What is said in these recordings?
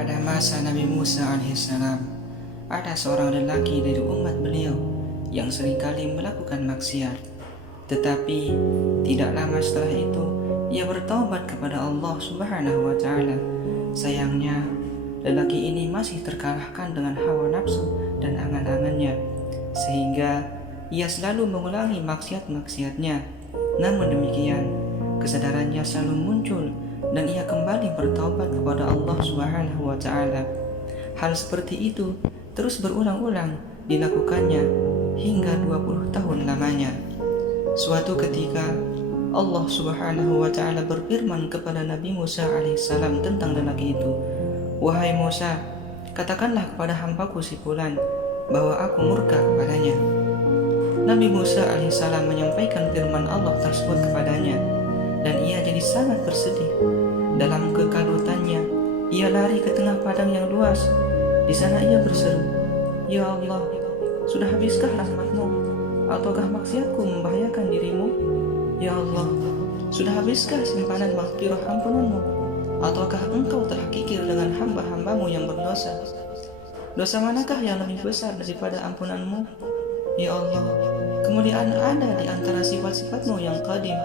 Pada masa Nabi Musa alaihissalam, ada seorang lelaki dari umat beliau yang seringkali melakukan maksiat. Tetapi tidak lama setelah itu, ia bertaubat kepada Allah Subhanahu wa Ta'ala. Sayangnya, lelaki ini masih terkalahkan dengan hawa nafsu dan angan-angannya, sehingga ia selalu mengulangi maksiat-maksiatnya. Namun demikian, kesadarannya selalu muncul dan ia kembali bertaubat kepada Allah Subhanahu wa Ta'ala. Hal seperti itu terus berulang-ulang dilakukannya hingga 20 tahun lamanya. Suatu ketika Allah Subhanahu wa Ta'ala berfirman kepada Nabi Musa alaihissalam tentang lelaki itu, "Wahai Musa, katakanlah kepada hambaku si fulan bahwa aku murka kepadanya." Nabi Musa alaihissalam menyampaikan firman Allah tersebut kepadanya, dan ia jadi sangat bersedih. Dalam kekalutannya, ia lari ke tengah padang yang luas. Di sana ia berseru, "Ya Allah, sudah habiskah rahmat-Mu? Ataukah maksiatku membahayakan dirimu? Ya Allah, sudah habiskah simpanan maghfirah ampunan-Mu? Ataukah Engkau telah kikir dengan hamba-hamba-Mu yang berdosa? Dosa manakah yang lebih besar daripada ampunan-Mu? Ya Allah, kemuliaan ada di antara sifat-sifat-Mu yang qadim,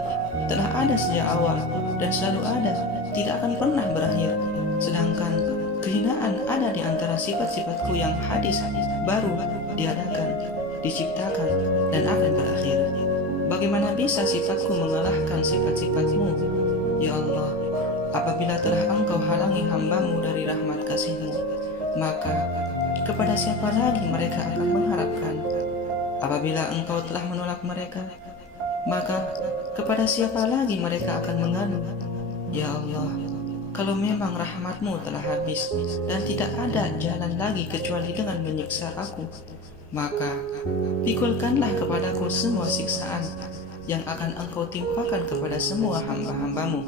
telah ada sejak awal dan selalu ada, tidak akan pernah berakhir. Sedangkan kehinaan ada di antara sifat-sifat-Ku yang hadis, baru diadakan, diciptakan, dan akan berakhir. Bagaimana bisa sifat-Ku mengalahkan sifat-sifat-Mu? Ya Allah, apabila telah Engkau halangi hamba-Mu dari rahmat kasih-Mu, maka kepada siapa lagi mereka akan mengharapkan? Apabila Engkau telah menolak mereka, maka kepada siapa lagi mereka akan mengadu? Ya Allah, kalau memang rahmat-Mu telah habis dan tidak ada jalan lagi kecuali dengan menyiksa aku, maka pikulkanlah kepadaku semua siksaan yang akan Engkau timpakan kepada semua hamba-hamba-Mu.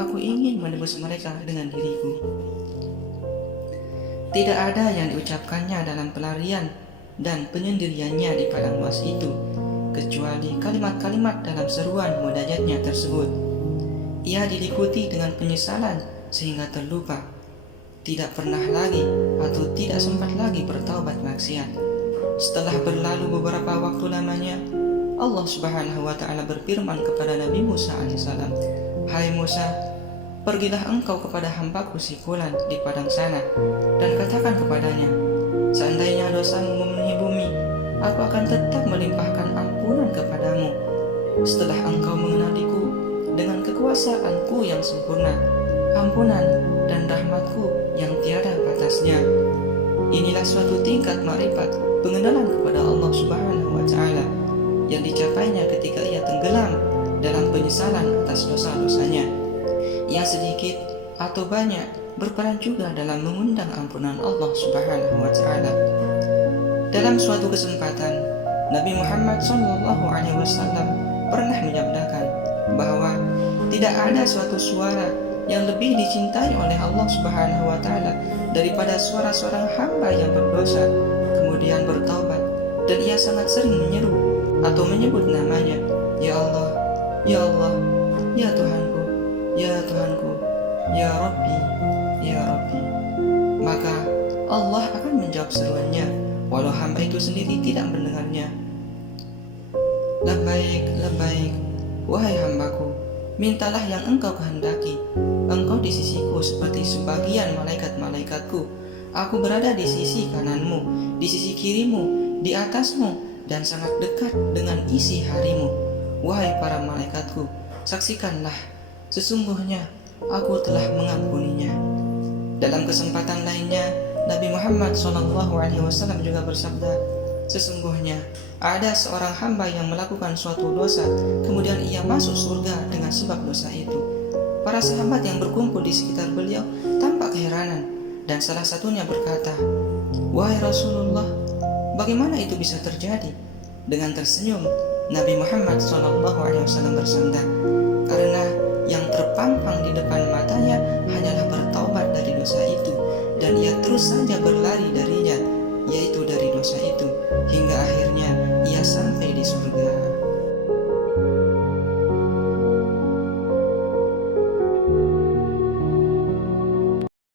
Aku ingin menebus mereka dengan diriku." Tidak ada yang diucapkannya dalam pelarian dan penyendiriannya di padang luas itu, kecuali kalimat-kalimat dalam seruan munajatnya tersebut. Ia diikuti dengan penyesalan sehingga terlupa, tidak pernah lagi atau tidak sempat lagi bertaubat maksiat. Setelah berlalu beberapa waktu lamanya, Allah Subhanahu wa Ta'ala berfirman kepada Nabi Musa alaihissalam, "Hai Musa, pergilah engkau kepada hambaku si fulan di padang sana dan katakan kepadanya, seandainya dosamu memenuhi bumi, aku akan tetap melimpahkan ampunan kepadamu setelah engkau mengenaliku dengan kekuasaanku yang sempurna, ampunan dan rahmatku yang tiada batasnya." Inilah suatu tingkat makrifat pengenalan kepada Allah Subhanahu wa Ta'ala yang dicapainya ketika ia tenggelam dalam penyesalan atas dosa-dosanya. Yang sedikit atau banyak berperan juga dalam mengundang ampunan Allah Subhanahu wa Ta'ala. Dalam suatu kesempatan, Nabi Muhammad SAW pernah menyabdakan bahwa tidak ada suatu suara yang lebih dicintai oleh Allah Subhanahu wa Ta'ala daripada suara seorang hamba yang berdosa kemudian bertaubat, dan ia sangat sering menyeru atau menyebut namanya, "Ya Allah, ya Allah, ya Tuhanku, ya Tuhanku, ya Rabbi, ya Rabbi." Maka Allah akan menjawab seruannya walau hamba itu sendiri tidak mendengarnya. "Labbaik, labbaik, wahai hambaku, mintalah yang engkau kehendaki. Engkau di sisiku seperti sebagian malaikat-malaikatku. Aku berada di sisi kananmu, di sisi kirimu, di atasmu, dan sangat dekat dengan isi harimu. Wahai para malaikatku, saksikanlah, sesungguhnya aku telah mengampuninya." Dalam kesempatan lainnya, Nabi Muhammad SAW juga bersabda, "Sesungguhnya ada seorang hamba yang melakukan suatu dosa, kemudian ia masuk surga dengan sebab dosa itu." Para sahabat yang berkumpul di sekitar beliau tampak keheranan, dan salah satunya berkata, "Wahai Rasulullah, bagaimana itu bisa terjadi?" Dengan tersenyum, Nabi Muhammad SAW bersabda, "Karena yang terpampang di depan matanya hanyalah bertaubat dari dosa itu, dan ia terus saja berlari